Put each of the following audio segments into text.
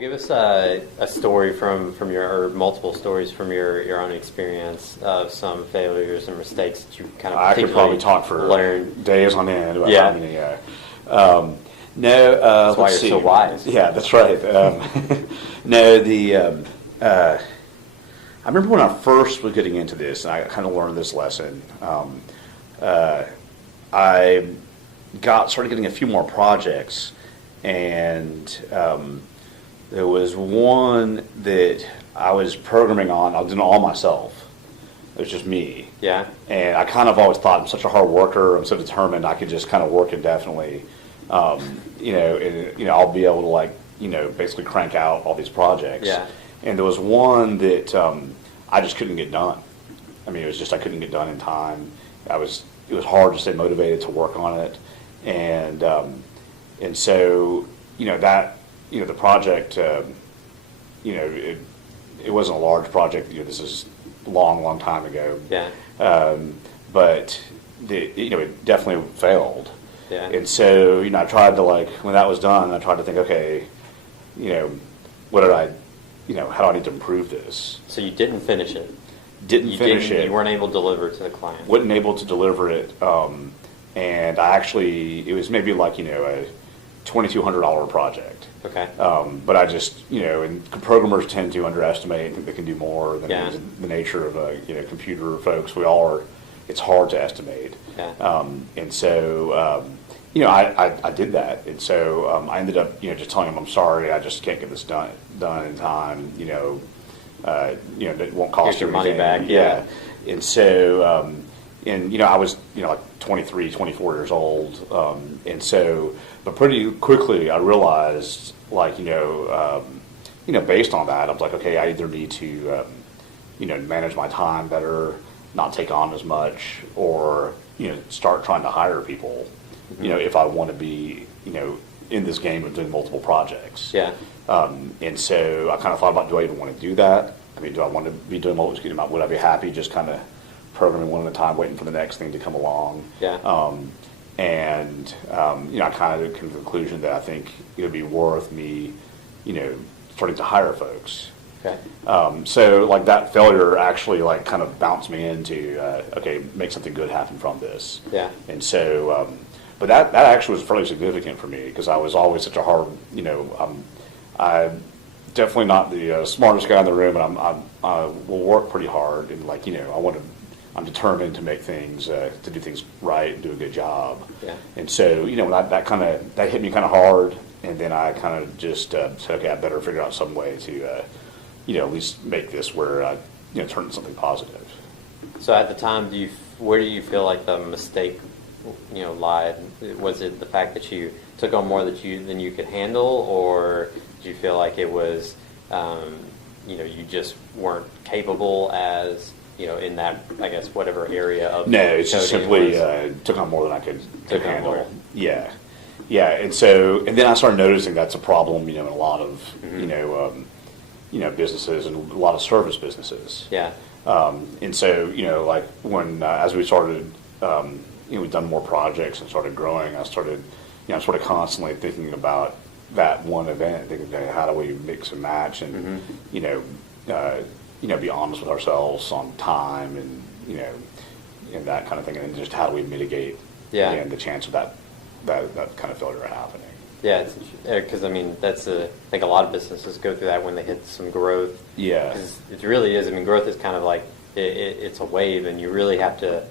give us a story from your, or multiple stories from your own experience of some failures and mistakes that you kind of I could probably talk for days on end about how many. That's why you're so wise. Yeah, that's right. No, I remember when I first was getting into this, and I kind of learned this lesson. I started getting a few more projects, and there was one that I was programming on. I was doing it all myself. It was just me. Yeah. And I kind of always thought I'm such a hard worker. I'm so determined. I could just kind of work indefinitely. I'll be able to basically crank out all these projects. Yeah. And there was one that I just couldn't get done. I mean, it was just I couldn't get done in time. It was hard to stay motivated to work on it, and so the project, it wasn't a large project. This is a long time ago. Yeah. But it definitely failed. Yeah. And so I tried to when that was done, I tried to think, okay, what did I, how do I need to improve this? So you didn't finish it. Didn't finish it. You weren't able to deliver it to the client. Wasn't able to deliver it, and I actually, it was maybe a $2,200 project. Okay. But I just, and programmers tend to underestimate and think they can do more than the nature of computer folks. It's hard to estimate. Yeah. And so, I did that, and so I ended up, just telling them, I'm sorry, I just can't get this done in time. It won't cost you your money back. Yeah. And so, I was, 23, 24 years old, and so, but pretty quickly I realized, based on that, I was like, okay, I either need to, manage my time better, not take on as much, or start trying to hire people, if I want to be, in this game of doing multiple projects. Yeah. And so I kind of thought about, do I even want to do that? I mean, do I want to be doing would I be happy just kind of programming one at a time, waiting for the next thing to come along? Yeah. I kind of came to the conclusion that I think it would be worth me, starting to hire folks. Okay. So that failure actually kind of bounced me into, okay, make something good happen from this. Yeah. And so, but that actually was fairly significant for me because I was always such a hard, I'm definitely not the smartest guy in the room, and I will work pretty hard, and I'm determined to make things, to do things right and do a good job. Yeah. And so, when that hit me kind of hard, and then I kind of just said, okay, I better figure out some way to, at least make this where I, turn into something positive. So at the time, where do you feel like the mistake, lied? Was it the fact that you took on more than you could handle, or did you feel like it was, you just weren't capable as, in that, I guess, whatever area of No, it's just simply took on more than I could handle. Yeah. And so, and then I started noticing that's a problem, in a lot of, businesses and a lot of service businesses. Yeah. And so, when, as we started, we've done more projects and started growing, I started, sort of constantly thinking about that one event, thinking, okay, how do we mix and match and, be honest with ourselves on time and, and that kind of thing. And just how do we mitigate the chance of that kind of failure happening. Yeah, because that's I think a lot of businesses go through that when they hit some growth. Yeah, because it really is. Growth is kind of like it's a wave, and you really have to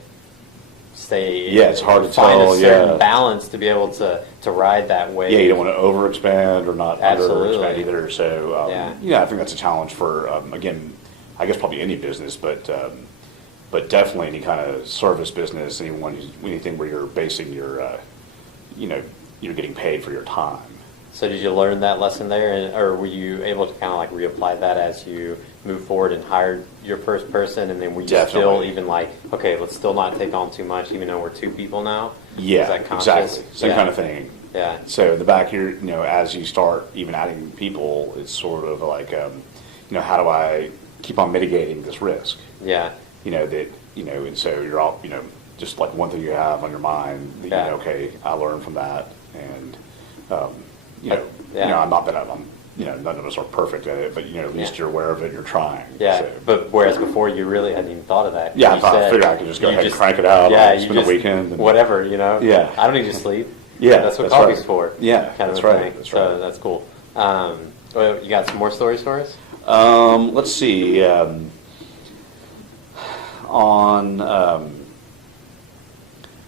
stay. Yeah, it's hard to find tell. a certain balance to be able to ride that wave. Yeah, you don't want to overexpand or not underexpand either. So I think that's a challenge for again, I guess probably any business, but definitely any kind of service business, anything where you're basing your you're getting paid for your time. So did you learn that lesson there, or were you able to kind of reapply that as you move forward and hired your first person, and then were you still even okay, let's still not take on too much, even though we're two people now? Yeah, Is that exactly. Same kind of thing. Yeah. So in the back here, as you start even adding people, it's sort of how do I keep on mitigating this risk? Yeah. And so you're all, just one thing you have on your mind, okay, I learned from that, and, not that I'm none of us are perfect at it, but at least you're aware of it. You're trying. Yeah, So. but whereas before you really hadn't even thought of that. Yeah, I You figured I could just go ahead and crank it out. Yeah, spend the weekend. And, whatever, Yeah. I don't need to sleep. Yeah, that's what that's coffee's right. for. Yeah, kind of that's a right. thing. That's So right. that's cool. Well, you got some more stories for us? Let's see. On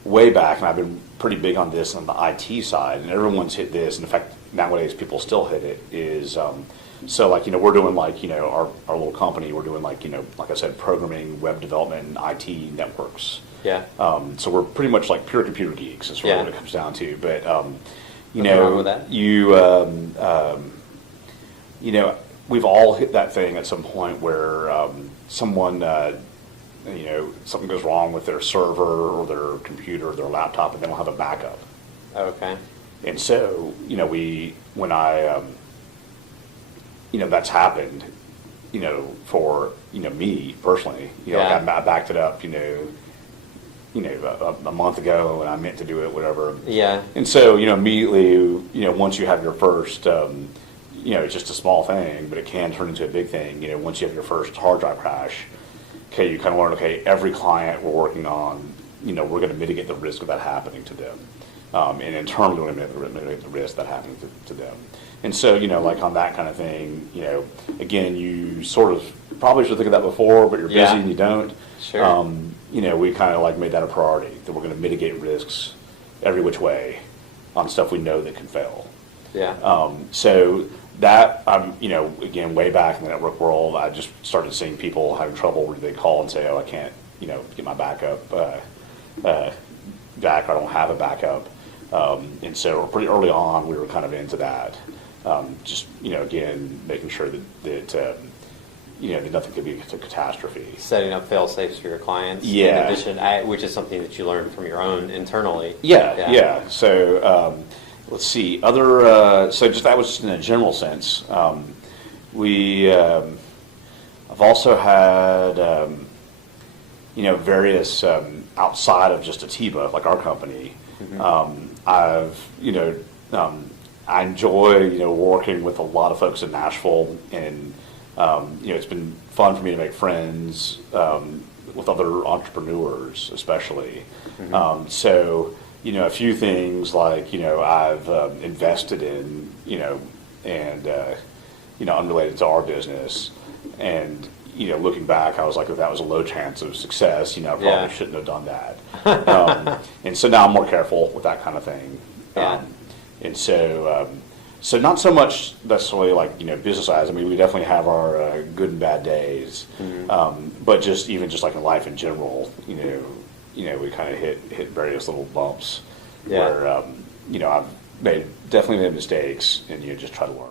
way back, and I've been pretty big on this on the IT side, and everyone's hit this, and in fact, nowadays people still hit it, is so like, we're doing like, our little company, we're doing like, like I said, programming, web development, and IT networks. Yeah. So we're pretty much like pure computer geeks, is really Yeah. what it comes down to. But, Nothing wrong with that. We've all hit that thing at some point where someone, something goes wrong with their server or their computer or their laptop, and they don't have a backup. Okay. And so, when I, that's happened, for, me personally, Yeah. like I backed it up, a month ago, and I meant to do it, whatever. Yeah. And so, immediately, once you have your first, it's just a small thing, but it can turn into a big thing. Once you have your first hard drive crash, okay, you kind of learn, okay, every client we're working on, we're going to mitigate the risk of that happening to them. And in turn, we're going to mitigate the risk of that happening to them. And so, like on that kind of thing, again, you sort of probably should think of that before, but you're busy and you don't. Sure. We kind of like made that a priority, that we're going to mitigate risks every which way on stuff we know that can fail. Yeah. So that, again, way back in the network world, I just started seeing people having trouble where they call and say, oh, I can't, get my backup back, I don't have a backup. And so pretty early on, we were kind of into that. Just, again, making sure that nothing could be a catastrophe. Setting up fail safes for your clients. Yeah. In addition, which is something that you learned from your own internally. Yeah. So, let's see. So just that was just in a general sense. I've also had, various, outside of just Atiba, like our company. I enjoy, working with a lot of folks in Nashville, and, it's been fun for me to make friends with other entrepreneurs, especially. So, a few things like, I've invested in, and, unrelated to our business. And, looking back, I was like, if that was a low chance of success, I probably shouldn't have done that. And so now I'm more careful with that kind of thing. Yeah. And so, so not so much necessarily like, business size. I mean, we definitely have our good and bad days. But just like in life in general, we kind of hit various little bumps where, I've definitely made mistakes, and you just try to learn.